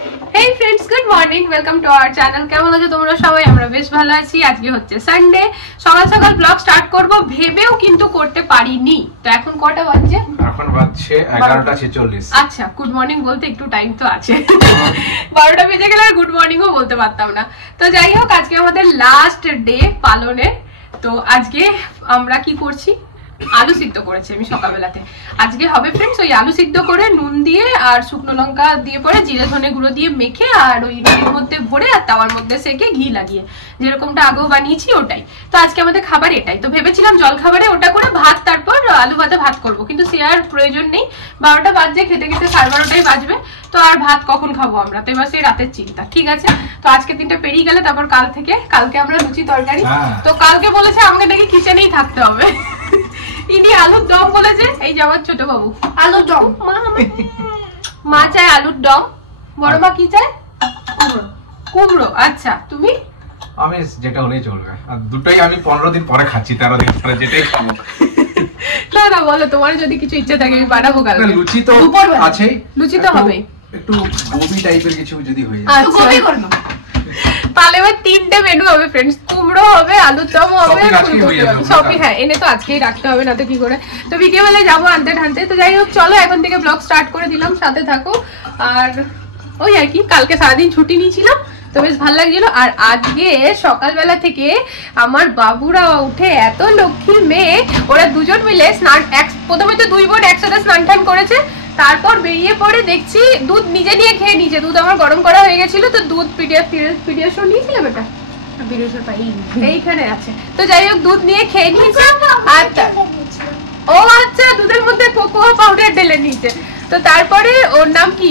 Hey friends, good morning. Welcome to our channel. কেমন আছো তোমরা সবাই? আমরা বেশ ভালো আছি। আজকে হচ্ছে সানডে, সকাল সকাল ব্লগ স্টার্ট করব ভেবেও কিন্তু করতে পারিনি। তো এখন কটা বাজছে? এখন বাজছে 11:46। আচ্ছা, গুড মর্নিং বলতে একটু টাইম তো আছে। 12টা বেজে গেলে আর গুড মর্নিংও বলতে পারতাম না। তো যাই হোক, আজকে আমাদের লাস্ট ডে পালনের। তো আজকে আমরা কি করছি? আলু সিদ্ধ করেছি আমি সকালবেলাতে। আজকে হবে ফ্রেন্ডস ওই আলু সিদ্ধ করে নুন দিয়ে আর শুকনো লঙ্কা দিয়ে পরে জিরে ধনে গুঁড়ো দিয়ে মেখে আর ওই রুটির মধ্যে ভরে আর তাওয়ার মধ্যে সেকে ঘি লাগিয়ে যেরকমটা আগেও বানিয়েছি ওটাই। তো আজকে আমাদের খাবার এটাই। তো ভেবেছিলাম জল খাবারে ওটা করে ভাত, তারপর আলু ভাতে ভাত করবো, কিন্তু সে আর প্রয়োজন নেই। 12টা বাজছে, খেতে খেতে 12:30টাই বাজবে। তো আর ভাত কখন খাবো আমরা? তো এবার সেই রাতের চিন্তা। ঠিক আছে, তো আজকে দিনটা পেরিয়ে গেলে তারপর কালকে আমরা লুচি তরকারি। তো কালকে বলেছে আমাকে নাকি কিচেনেই থাকতে হবে। ইনি আলুর দম বলেছে, এই যে আমার ছোট বাবু আলুর দম। মা চায় আলুর দম, বড় মা কি চায়? কুমড়ো। আচ্ছা, তুমি? আমি যেটা হলেই চলবে। আর দুটোই আমি 15 দিন পরে খাচ্ছি, 13 দিন পরে যেটাই খাবো। না না, বলো তোমার যদি কিছু ইচ্ছা থাকে আমি বানাবো কালকে। লুচি তো আছেই, লুচি তো হবে, একটু গোবি টাইপের কিছু যদি হয়ে যায়। আচ্ছা, গোবি করব। তাহলে এবার 3টে মেনু হবে ফ্রেন্ডস, কুমড়ো হবে, আলুর দম হবে, সবই। হ্যাঁ, এনে তো আজকেই রাখতে হবে, না তো কি করে। তো বিকেলবেলায় যাবো আনতে ঠানতে। তো যাই হোক, চলো এখন থেকে ব্লগ স্টার্ট করে দিলাম, সাথে থাকো। আর ওই আর কি, কালকে সারাদিন ছুটি নিয়েছিলাম তো বেশ ভালো লাগছিল। আর আজকে সকালবেলা থেকে আমার বাবুরা উঠে এত লক্ষ্মীর মেয়ে, ওরা দুজন মিলে স্নান, প্রথমে তো 2 বোন একসাথে স্নান টান করেছে, তারপর বেরিয়ে পড়ে দেখছি দুধ নিজে নিয়ে খেয়ে নিয়েছে। দুধ আমার গরম করা হয়ে গেছিল, তো দুধ পিডিয়াশোর নিয়েছিলাম, এটা এইখানে আছে। তো যাই হোক, দুধ নিয়ে খেয়ে নিয়েছে। ও আচ্ছা, দুধের মধ্যে কোকোয়া পাউডার ঢেলে নিয়েছে। তো তারপরে ওর নাম কি,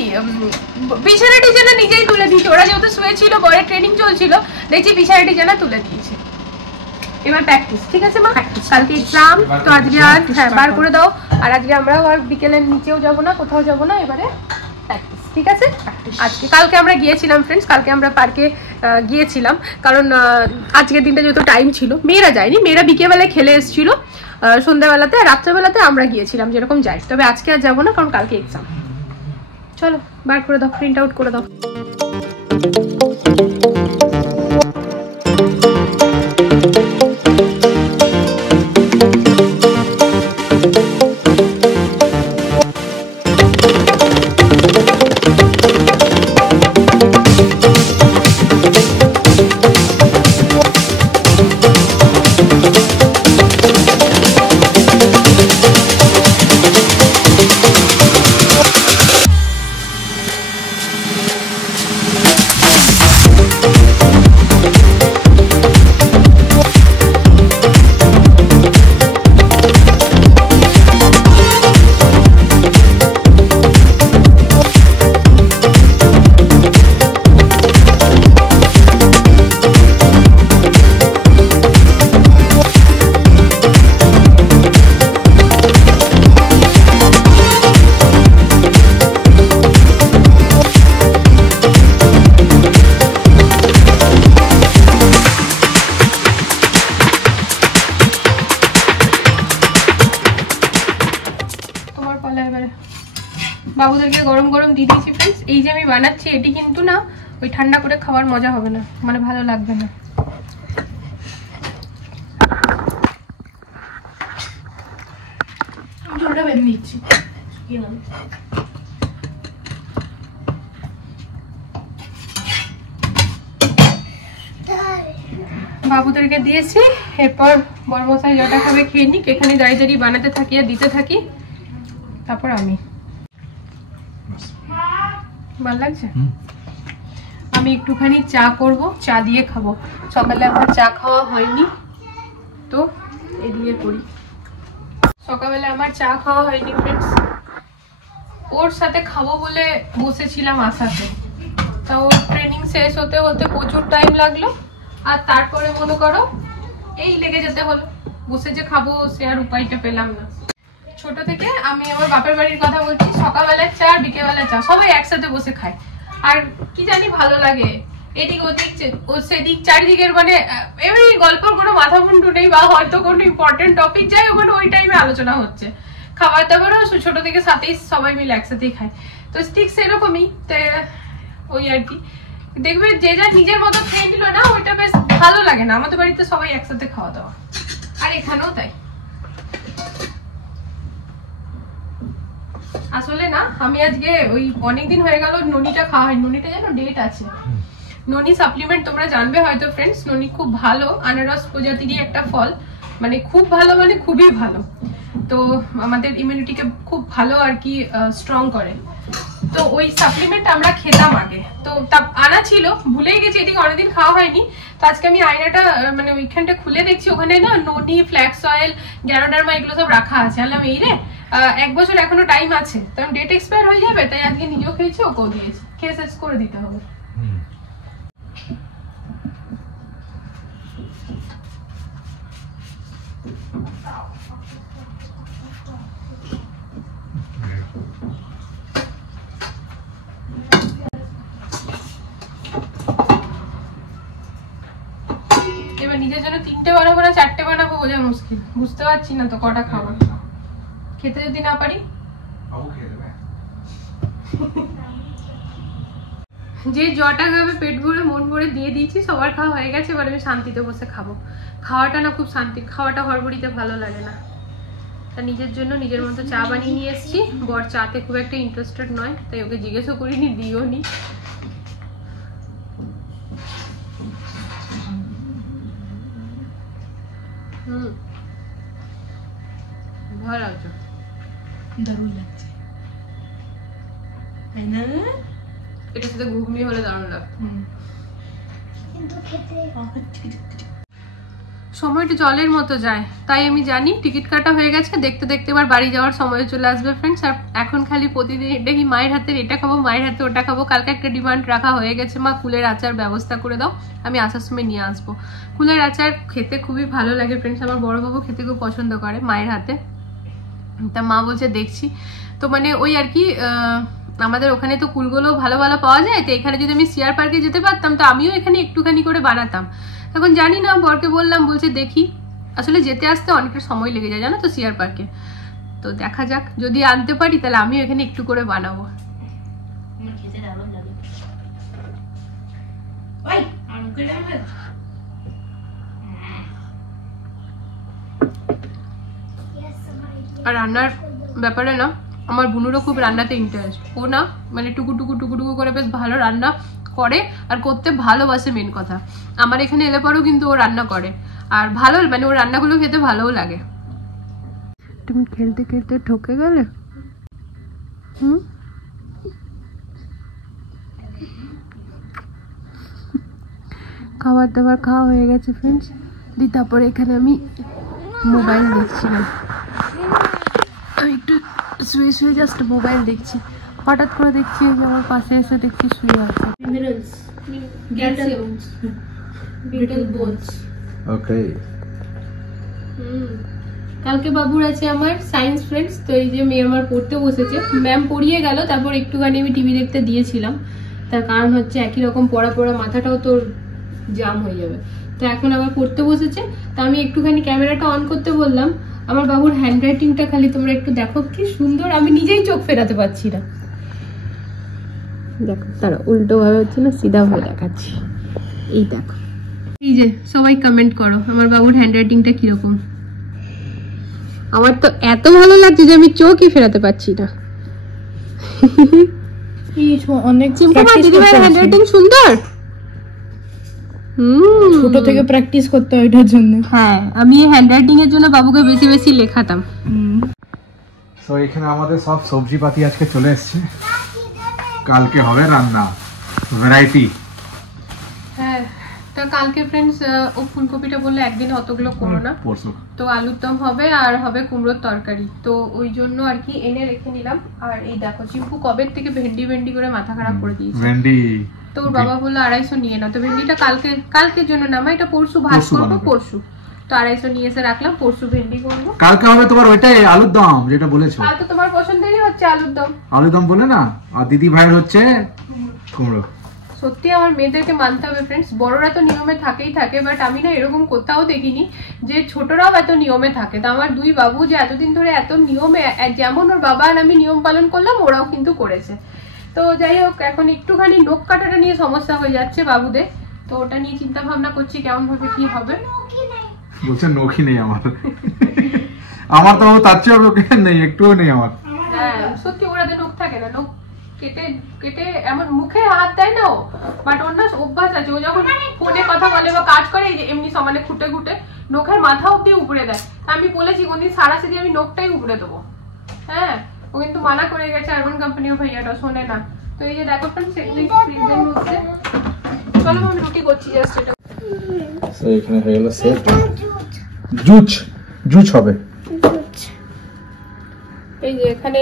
বিছানা টিছানা নিজেই তুলে দিয়েছে। ওরা যেহেতু শুয়েছিল, বরের ট্রেনিং চলছিল, দেখছি বিছানা টিছানা তুলে দিয়েছে। এবার প্র্যাকটিস। ঠিক আছে মা, কালকে এক্সাম, তো আজকে আর হ্যাঁ বার করে দাও। আর আজকে আমরাও আর বিকেলের নিচেও যাবো না, কোথাও যাবো না, এবারে প্র্যাকটিস। ঠিক আছে, কালকে আমরা গিয়েছিলাম ফ্রেন্ডস, কালকে আমরা পার্কে গিয়েছিলাম, কারণ আজকের দিনটা যেহেতু টাইম ছিল। মেয়েরা যায়নি, মেয়েরা বিকেলবেলায় খেলে এসেছিল সন্ধ্যাবেলাতে, আর রাত্রেবেলাতে আমরা গিয়েছিলাম যেরকম যাই। তবে আজকে আর যাবো না, কারণ কালকে এক্সাম। চলো বার করে দাও, প্রিন্ট আউট করে দাও। বাবুদেরকে গরম গরম দিয়ে দিয়েছি ফ্রেন্ডস। এই যে আমি বানাচ্ছি, এটি কিন্তু না ওই ঠান্ডা করে খাওয়ার মজা হবে না, মানে ভালো লাগবে না। ঝোলটা বেঁধে দিচ্ছি। বাবুদেরকে দিয়েছি, এরপর বড়মশাই যটা খাবে খেয়ে নিক। এখানে দাঁড়িয়ে দাঁড়িয়ে বানাতে থাকি আর দিতে থাকি, তারপর আমি। ভালো লাগছে। আমি একটুখানি চা করব, চা দিয়ে খাবো। সকালে আমার চা খাওয়া হয়নি, তো এই দিয়ে করি। সকালবেলা আমার চা খাওয়া হয়নি ফ্রেন্ডস, ওর সাথে খাবো বলে বসেছিলাম আসাতে। তো ওর ট্রেনিং শেষ হতে হতে প্রচুর টাইম লাগলো, আর তারপরে মনে করো এই লেগে যেতে হলো। বসে যে খাবো সে আর উপায়টা পেলাম না। ছোট থেকে আমি আমার বাপের বাড়ির কথা বলছি, সকালবেলার চা আর বিকেলবেলার চা সবাই একসাথে বসে খায়, আর কি জানি ভালো লাগে। এদিক ওদিক সেদিক চারিদিকের মানে এমনি গল্পের কোনো মাথা মুন্ডু নেই, বা হয়তো কোনো ইম্পর্টেন্ট টপিক যাই ওখানে ওই টাইমে আলোচনা হচ্ছে। খাবার দাবারও ছোট থেকে সাথেই সবাই মিলে একসাথেই খায়, তো ঠিক সেরকমই। ওই আর কি। দেখবে যে যা নিজের মতো খেয়ে নিল না, ওইটা বেশ ভালো লাগে না। আমাদের বাড়িতে সবাই একসাথে খাওয়া দাওয়া, আর এখানেও তাই। আসলে না আমি আজকে ওই অনেকদিন হয়ে গেল ননিটা খাওয়া হয়। ননিটা যেন ডেট আছে। ননি সাপ্লিমেন্ট তোমরা জানবে হয়তো ফ্রেন্ডস, ননি খুব ভালো আনারস প্রজাতিরই একটা ফল, মানে খুব ভালো, মানে খুবই ভালো। তো আমাদের ইমিউনিটিকে খুব ভালো আর কি স্ট্রং করে। তো ওই সাপ্লিমেন্ট আমরা খেতাম আগে, তো আনা ছিল, ভুলেই গেছি, এদিকে অনেকদিন খাওয়া হয়নি। তো আজকে আমি আয়নাটা মানে ওইখানটা খুলে দেখছি, ওখানে না ননি, ফ্ল্যাক্স অয়েল, গ্যানোডার্মা এগুলো সব রাখা আছে। আলাম এই রে 1 বছর এখনো টাইম আছে, কারণ ডেট এক্সপায়ার হয়ে যাবে, তাই আজকে নিজেও খেয়েছি, ওকেও দিয়েছি, খেয়ে শেষ করে দিতে হবে। এবার নিজের জন্য 3টে বানাবো না 4টে বানাবো বোঝা মুশকিল, বুঝতে পারছি না তো কটা খাবো। খেতে যদি না পারি, যে জটা খাবে পেট ভরে মন ভরে দিয়ে দিয়েছি, সবার খাওয়া হয়ে গেছে। এবার আমি শান্তিতে বসে খাবো। খাওয়াটা না খুব শান্তির, খাওয়াটা হড়বড়িতে ভালো লাগে না। তা নিজের জন্য নিজের মতো চা বানিয়ে নিয়ে এসেছি। বর চাতে খুব একটা ইন্টারেস্টেড নয়, তাই ওকে জিজ্ঞেসও করিনি, দিও নি। ভালো লাগছে, দারুণ লাগছে, তাই না? এটার সাথে ঘুগনি হলে দারুণ লাগতো। সময়টা জলের মতো যায়, তাই আমি জানি টিকিট কাটা হয়ে গেছে। দেখতে দেখতে এবার বাড়ি যাওয়ার সময় চলে আসবে ফ্রেন্ডস। আর এখন খালি প্রতিদিন দেখি মায়ের হাতের এটা খাবো, মায়ের হাতে ওটা খাবো। কালকে একটা ডিমান্ড রাখা হয়ে গেছে, মা কুলের আচার ব্যবস্থা করে দাও, আমি আসার সময় নিয়ে আসবো। কুলের আচার খেতে খুবই ভালো লাগে ফ্রেন্ডস, আমার বড় বাবু খেতে খুব পছন্দ করে মায়ের হাতে। তা মা বলছে দেখছি, তো মানে ওই আর কি আমাদের ওখানে তো কুলগুলো ভালো ভালো পাওয়া যায়, তো এখানে যদি আমি সিআর পার্কে যেতে পারতাম, তো আমিও এখানে একটুখানি করে বানাতাম। এখন জানি না, বরকে বললাম, বলছে দেখি। আসলে যেতে আসতে অনেকটা সময় লেগে যায় জানো তো সিআর পার্কে, তো দেখা যাক, যদি আনতে পারি তাহলে আমিও এখানে একটু করে বানাবো। আর রান্নার ব্যাপারে না আমার বুনুরও খুব রান্নাতে ইন্টারেস্ট। ও না মানে টুকু টুকু টুকু টুকু করে বেশ ভালো রান্না করে, আর করতে ভালোবাসে। মেন কথা, আমার এখানে এলে পরেও কিন্তু ও রান্না করে, আর ভালো, মানে ওর রান্নাগুলো খেতে ভালোও লাগে। তুমি খেলতে খেলতে ঠকে গেলে। খাবার দাবার খাওয়া হয়ে গেছে ফ্রেন্ডস, দিয়ে তারপরে এখানে আমি মোবাইল দেখছিলাম। আমি একটু শুয়ে শুয়ে জাস্ট মোবাইল দেখছি, হঠাৎ করে দেখছি যে আমার পাশে এসে দেখছি শুয়ে আছে। কালকে বাবুর আছে আমার সায়েন্স ফ্রেন্ডস, তো এই যে মেয়ে আমার পড়তে বসেছে। ম্যাম পড়িয়ে গেল, তারপর একটুখানি আমি টিভি দেখতে দিয়েছিলাম। তার কারণ হচ্ছে একই রকম পড়া পড়া মাথাটাও তোর জাম হয়ে যাবে, তো এখন আবার পড়তে বসেছে। তা আমি একটুখানি ক্যামেরাটা অন করতে বললাম। আমার বাবুর হ্যান্ড রাইটিংটা খালি তোমরা একটু দেখো, কি সুন্দর, আমি নিজেই চোখ ফেরাতে পারছি না। দেখো, তারা উল্টো ভাবে হচ্ছে না, সিধা ভাবে দেখাচ্ছি। এই দেখো, এই যে সবাই কমেন্ট করো আমার বাবুর হ্যান্ড রাইটিংটা কিরকম। আমার তো এত ভালো লাগছে যে আমি চোখই ফেরাতে পারছি না। অনেক দিদিভাইয়ের হ্যান্ড রাইটিং সুন্দর, ছোট থেকে প্র্যাকটিস করতে হয় এটার জন্য। হ্যাঁ, আমি এই হ্যান্ড রাইটিং এর জন্য বাবুকে বেশি বেশি লেখাতাম। তো এখানে আমাদের সব সবজি পাতি আজকে চলে এসেছে, কালকে হবে রান্না ভ্যারাইটি। হ্যাঁ, তো কালকে ফ্রেন্ডস ও ফুলকপিটা বললে একদিন অতগুলো করো না, তো আলুর দম হবে আর হবে কুমড়োর তরকারি। তো ওই জন্য আর কি এনে রেখে নিলাম। আর এই দেখো চিম্পু কবে থেকে ভেন্ডি ভেন্ডি করে মাথা খারাপ করে দিয়েছে। ভেন্ডি তো ওর বাবা বললো 250 নিয়ে নাও। তো ভেন্ডিটা কালকের জন্য না, এটা পরশু ভাত করবো, পরশু তো 250 নিয়ে এসে রাখলাম, পরশু ভেন্ডি করবো। কালকে হবে তোমার ওইটাই আলুর দম যেটা বলেছো। কাল তো তোমার পছন্দেরই হচ্ছে আলুর দম, আলুর দম বলে না, আর দিদি ভাইয়ের হচ্ছে কুমড়ো। সত্যি আমার মেয়েদেরকে মানতে হবে ফ্রেন্ডস, বড়রা তো নিয়মে থাকেই থাকে, বাট আমি না এরকম কোথাও দেখিনি যে ছোটরাও এত নিয়মে থাকে। তো আমার দুই বাবু যে এতদিন ধরে এত নিয়মে, যেমন ওর বাবা আর আমি নিয়ম পালন করলাম, ওরাও কিন্তু করেছে। তো যাই হোক এখন একটুখানি নখ কাটাটা নিয়ে সমস্যা হয়ে যাচ্ছে বাবুদের, তো ওটা নিয়ে চিন্তা ভাবনা করছি কেমন ভাবে কি হবে। বলছে নখই নেই আমার আমার তো তার চেয়ে নেই, একটুও নেই আমার। হ্যাঁ সত্যি ওরাদের নখ থাকে না, নখ কেটে কেটে এমন মুখে হাত দেয় না ও, বাট ওর না অভ্যাস আছে, ও যখন ফোনে কথা বলে বা কাজ করে এমনি সমানে খুঁটে খুঁটে নখের মাথা অব্দি উপড়ে দেয়। আমি বলেছি কোনদিন সারাসারি আমি নখটাই উপড়ে দেবো। হ্যাঁ ও কিন্তু মানা করে গেছে আরবান কোম্পানির ভাইয়াটা, শোনে না। তো এই যে দেখো ফ্রেন্ডস ফ্রিজের মধ্যে, চলো আমি রুটি করছি জাস্ট এটা। সো এখানে হয়ে গেল সেট জুচ, জুচ হবে। এই যে এখানে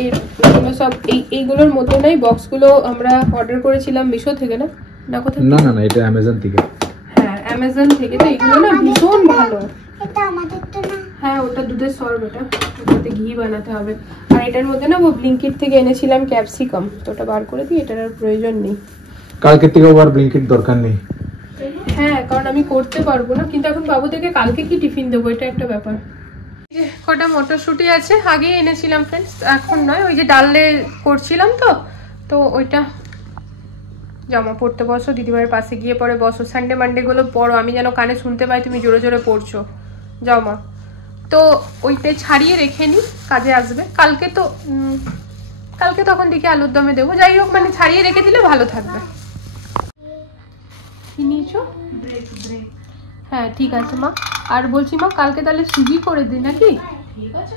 এইগুলো সব এইগুলোর মতো নাই, বক্সগুলো আমরা অর্ডার করেছিলাম মিশো থেকে, না না কোথায়? না না না, এটা অ্যামাজন থেকে। হ্যাঁ অ্যামাজন থেকে। তো এগুলো না ভীষণ ভালো। এটা আমাদের তো না। হ্যাঁ ওটা দুধের সর্ব, ওটাতে ঘি বানাতে হবে। আর এটার মধ্যে না ও ব্লিঙ্কিট থেকে এনেছিলাম ক্যাপসিকাম, তো ওটা বার করে দিই, এটার আর প্রয়োজন নেই। কালকে থেকে আবার ব্লিঙ্কিট দরকার নেই। হ্যাঁ কারণ আমি করতে পারবো না, কিন্তু এখন বাবুদেরকে কালকে কি টিফিন দেবো এটা একটা ব্যাপার। যে কটা মটরশুঁটি আছে আগেই এনেছিলাম ফ্রেন্ডস, এখন নয়, ওই যে ডালে করছিলাম তো ওইটা। জামা পড়তে বসো, দিদিভাইয়ের পাশে গিয়ে পরে বসো, সানডে মানডে গুলো পড়ো, আমি যেন কানে শুনতে পাই তুমি জোরে জোরে পড়ছো, যাও মা। তো ওইটাই ছাড়িয়ে রেখে নি, কাজে আসবে কালকে। তো কালকে তখন দিকে আলুর দমে দেবো, যাই হোক মানে ছাড়িয়ে রেখে দিলে ভালো থাকবে। কি নিয়েছো? হ্যাঁ ঠিক আছে মা। আর বলছি মা কালকে তাহলে সুজি করে দিই নাকি? ঠিক আছে।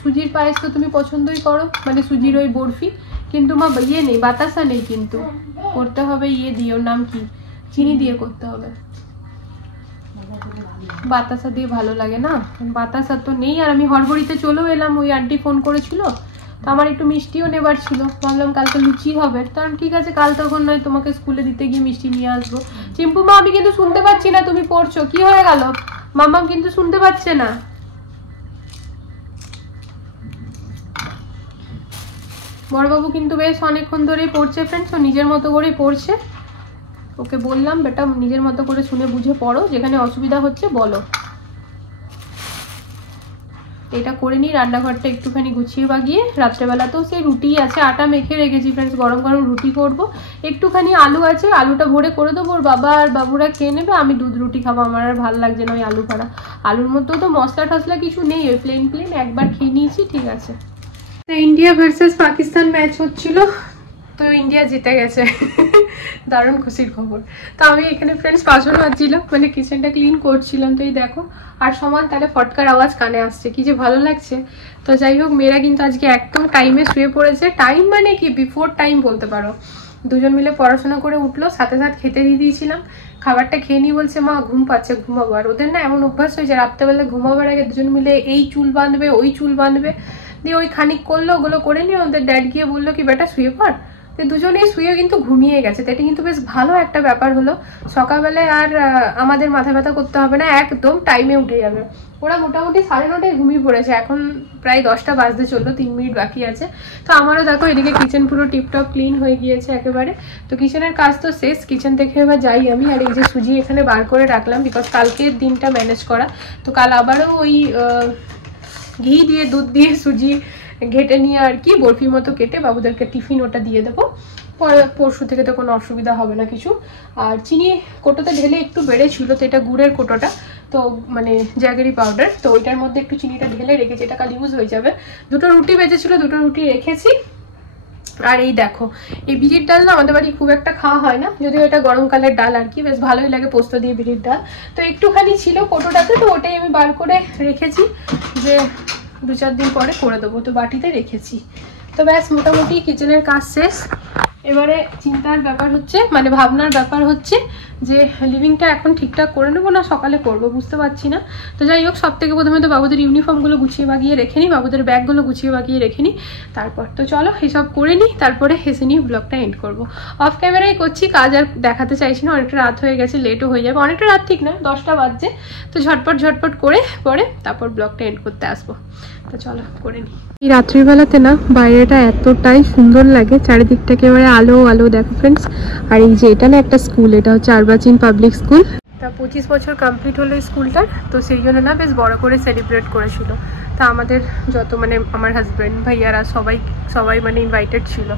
সুজির পায়েস তো তুমি পছন্দই করো, মানে সুজির ওই বরফি, কিন্তু মা ইয়ে নেই, বাতাসা নেই, কিন্তু করতে হবে ইয়ে দিয়ে, ওর নাম কি, চিনি দিয়ে করতে হবে। বাতাসা দিয়ে ভালো লাগে না, বাতাসা তো নেই। আর আমি হড়বড়িতে চলেও এলাম, ওই আন্টি ফোন করেছিল, তো আমার একটু মিষ্টিও নেবার ছিল, ভাবলাম কালকে লুচি হবে। কারণ ঠিক আছে কাল তখন নয় তোমাকে স্কুলে দিতে গিয়ে মিষ্টি নিয়ে আসবো। চিম্পু মা আমি কিন্তু শুনতে পাচ্ছি না তুমি পড়ছো, কি হয়ে গেল? মাম্মাম কিন্তু শুনতে পাচ্ছে না। বড়বাবু কিন্তু বেশ অনেকক্ষণ ধরেই পড়ছে ফ্রেন্ডস, ও নিজের মতো করেই পড়ছে। ওকে বললাম বেটা নিজের মতো করে শুনে বুঝে পড়ো, যেখানে অসুবিধা হচ্ছে বলো। এটা করে নিই, রান্নাঘরটা একটুখানি গুছিয়ে বাগিয়ে। রাত্রেবেলাতেও সেই রুটি আছে, আটা মেখে রেখেছি ফ্রেন্ডস, গরম গরম রুটি করব। একটুখানি আলু আছে, আলুটা ভরে করে দেবো, ওর বাবা আর বাবুরা খেয়ে নেবে, আমি দুধ রুটি খাবো, আমার আর ভালো লাগছে না ওই আলু ভরা। আলুর মধ্যেও তো মশলা টসলা কিছু নেই, ওই প্লেন প্লেন একবার খেয়ে নিয়েছি, ঠিক আছে। ইন্ডিয়া ভার্সেস পাকিস্তান ম্যাচ হচ্ছিল, তো ইন্ডিয়া জিতে গেছে দারুণ খুশির খবর। তো আমি এখানে ফ্রেন্ডস বাসন মাজছিলাম, মানে কিচেনটা ক্লিন করছিলাম, তো এই দেখো আর সমান তাহলে ফটকার আওয়াজ কানে আসছে, কি যে ভালো লাগছে। তো যাই হোক মেয়েরা কিন্তু আজকে একদম টাইমে শুয়ে পড়েছে, টাইম মানে কি বিফোর টাইম বলতে পারো। দুজন মিলে পড়াশোনা করে উঠলো, সাথে সাথে খেতে দিয়ে দিয়েছিলাম, খাবারটা খেয়ে নিয়ে বলছে মা ঘুম পাচ্ছে ঘুমাবো। আর ওদের না এমন অভ্যাস হয়েছে রাত্রেবেলা ঘুমাবার আগে দুজন মিলে এই চুল বাঁধবে ওই চুল বাঁধবে, দিয়ে ওই খানিক করলো, ওগুলো করে নিয়ে ওদের ড্যাড গিয়ে বললো কি বেটা শুয়ে পড়, তো দুজনেই শুয়ে কিন্তু ঘুমিয়ে গেছে। তো এটা কিন্তু বেশ ভালো একটা ব্যাপার হলো, সকালবেলায় আর আমাদের মাথা ব্যথা করতে হবে না, একদম টাইমে উঠে যাবে। ওরা মোটামুটি 9:30 ঘুমিয়ে পড়েছে, এখন প্রায় 10টা বাজতে চললো, 3 মিনিট বাকি আছে। তো আমারও দেখো এদিকে কিচেন পুরো টিপটপ ক্লিন হয়ে গিয়েছে একেবারে। তো কিচেনের কাজ তো শেষ, কিচেন থেকে এবার যাই আমি। আর এই যে সুজি এখানে বার করে রাখলাম, বিকজ কালকের দিনটা ম্যানেজ করা, তো কাল আবারও ওই ঘি দিয়ে দুধ দিয়ে সুজি ঘেটে নিয়ে আর কি বরফির মতো কেটে বাবুদেরকে টিফিন ওটা দিয়ে দেবো, পরে পরশু থেকে তো কোনো অসুবিধা হবে না কিছু। আর চিনি কোটোতে ঢেলে একটু বেড়েছিল, তো এটা গুড়ের কোটোটা, তো মানে জ্যাগেরি পাউডার, তো ওইটার মধ্যে একটু চিনিটা ঢেলে রেখেছি, এটা কাল ইউজ হয়ে যাবে। 2টো রুটি বেজেছিল, 2টো রুটি রেখেছি। আর এই দেখো এই বিরির ডাল না আমাদের বাড়ি খুব একটা খাওয়া হয় না, যদিও এটা গরমকালের ডাল আর কি, বেশ ভালোই লাগে পোস্ত দিয়ে বিরির ডাল। তো একটুখানি ছিল কোটোটাতে, তো ওটাই আমি বার করে রেখেছি যে 2-4 দিন পরে করে দেবো, তো বাটিতে রেখেছি। তো ব্যাস মোটামুটি কিচেনের কাজ শেষ। এবারে চিন্তার ব্যাপার হচ্ছে, মানে ভাবনার ব্যাপার হচ্ছে যে লিভিংটা এখন ঠিকঠাক করে নেবো না সকালে করবো, বুঝতে পারছি না। তো যাই হোক সব থেকে প্রথমে তো বাবুদের ইউনিফর্মগুলো গুছিয়ে বাগিয়ে রেখে নিই, বাবুদের ব্যাগগুলো গুছিয়ে বাগিয়ে রেখে নিই, তারপর তো চলো এসব করে নিই, তারপরে হেসে নিয়ে ব্লগটা এন্ড করবো। অফ ক্যামেরাই করছি, কাজ আর দেখাতে চাইছি না, অনেকটা রাত হয়ে গেছে, লেটও হয়ে যাবে, অনেকটা রাত ঠিক না 10টা বাজছে। তো ঝটপট করে পরে তারপর ব্লগটা এন্ড করতে আসবো, তো চলো করে নিই। এই রাত্রিবেলাতে না বাইরেটা এতটাই সুন্দর লাগে, চারিদিকটা একেবারে আলো আলো দেখো ফ্রেন্ডস। আর এই যে এটা না একটা স্কুল, এটা হচ্ছে আরবাচিন পাবলিক স্কুল। তো তা 25 বছর কমপ্লিট হলো স্কুলটার, তো সেই জন্য না বেশ বড় করে সেলিব্রেট করেছিল। তা আমাদের যত মানে আমার হাজব্যান্ড ভাইয়ারা সবাই মানে ইনভাইটেড ছিল,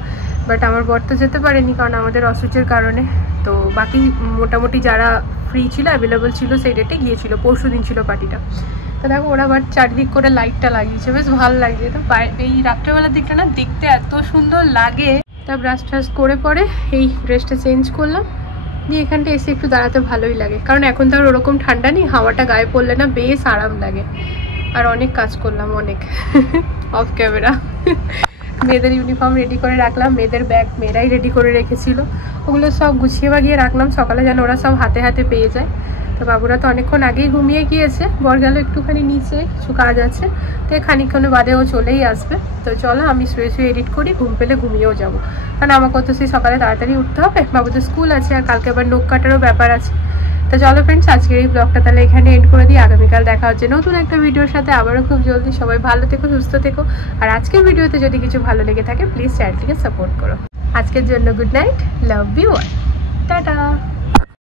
বাট আমার বর তো যেতে পারেনি কারণ আমাদের অসুচের কারণে। তো বাকি মোটামুটি যারা ফ্রি ছিল অ্যাভেলেবল ছিল সেই ডেটে গিয়েছিল, পরশু দিন ছিল পার্টিটা। তো দেখো ওরা আবার চারদিক করে লাইটটা লাগিয়েছে, বেশ ভালো লাগছে। তো এই রাত্রেবেলার দিকটা না দেখতে এত সুন্দর লাগে। তা ব্রাশ ট্রাশ করে পরে এই ড্রেসটা চেঞ্জ করলাম, দিয়ে এখানটা এসে একটু দাঁড়াতে ভালোই লাগে, কারণ এখন তো আর ওরকম ঠান্ডা নেই, হাওয়াটা গায়ে পড়লে না বেশ আরাম লাগে। আর অনেক কাজ করলাম, অনেক অফ ক্যামেরা। মেয়েদের ইউনিফর্ম রেডি করে রাখলাম, মেয়েদের ব্যাগ মেয়েরাই রেডি করে রেখেছিল, ওগুলো সব গুছিয়ে বাগিয়ে রাখলাম সকালে যেন ওরা সব হাতে হাতে পেয়ে যায়। তো বাবুরা তো অনেকক্ষণ আগেই ঘুমিয়ে গিয়েছে, বর গেল একটুখানি নিচে, কিছু কাজ আছে, তো খানিকক্ষণের বাদে ও চলেই আসবে। তো চলো আমি শুয়ে শুয়ে এডিট করি, ঘুম পেলে ঘুমিয়েও যাবো, কারণ আমাকে তো সেই সকালে তাড়াতাড়ি উঠতে হবে, বাবুদের স্কুল আছে আর কালকে আবার নখ কাটারও ব্যাপার আছে। তো চলো ফ্রেন্ডস, আজকের এই ব্লগটা তাহলে এখানে এন্ড করে দিই। আগামীকাল দেখা হচ্ছে নতুন একটা ভিডিওর সাথে আবারও খুব জলদি। সবাই ভালো থেকো, সুস্থ থেকো, আর আজকের ভিডিওতে যদি কিছু ভালো লেগে থাকে প্লিজ চ্যানেলটিকে সাপোর্ট করো। আজকের জন্য good night, love you all, tata.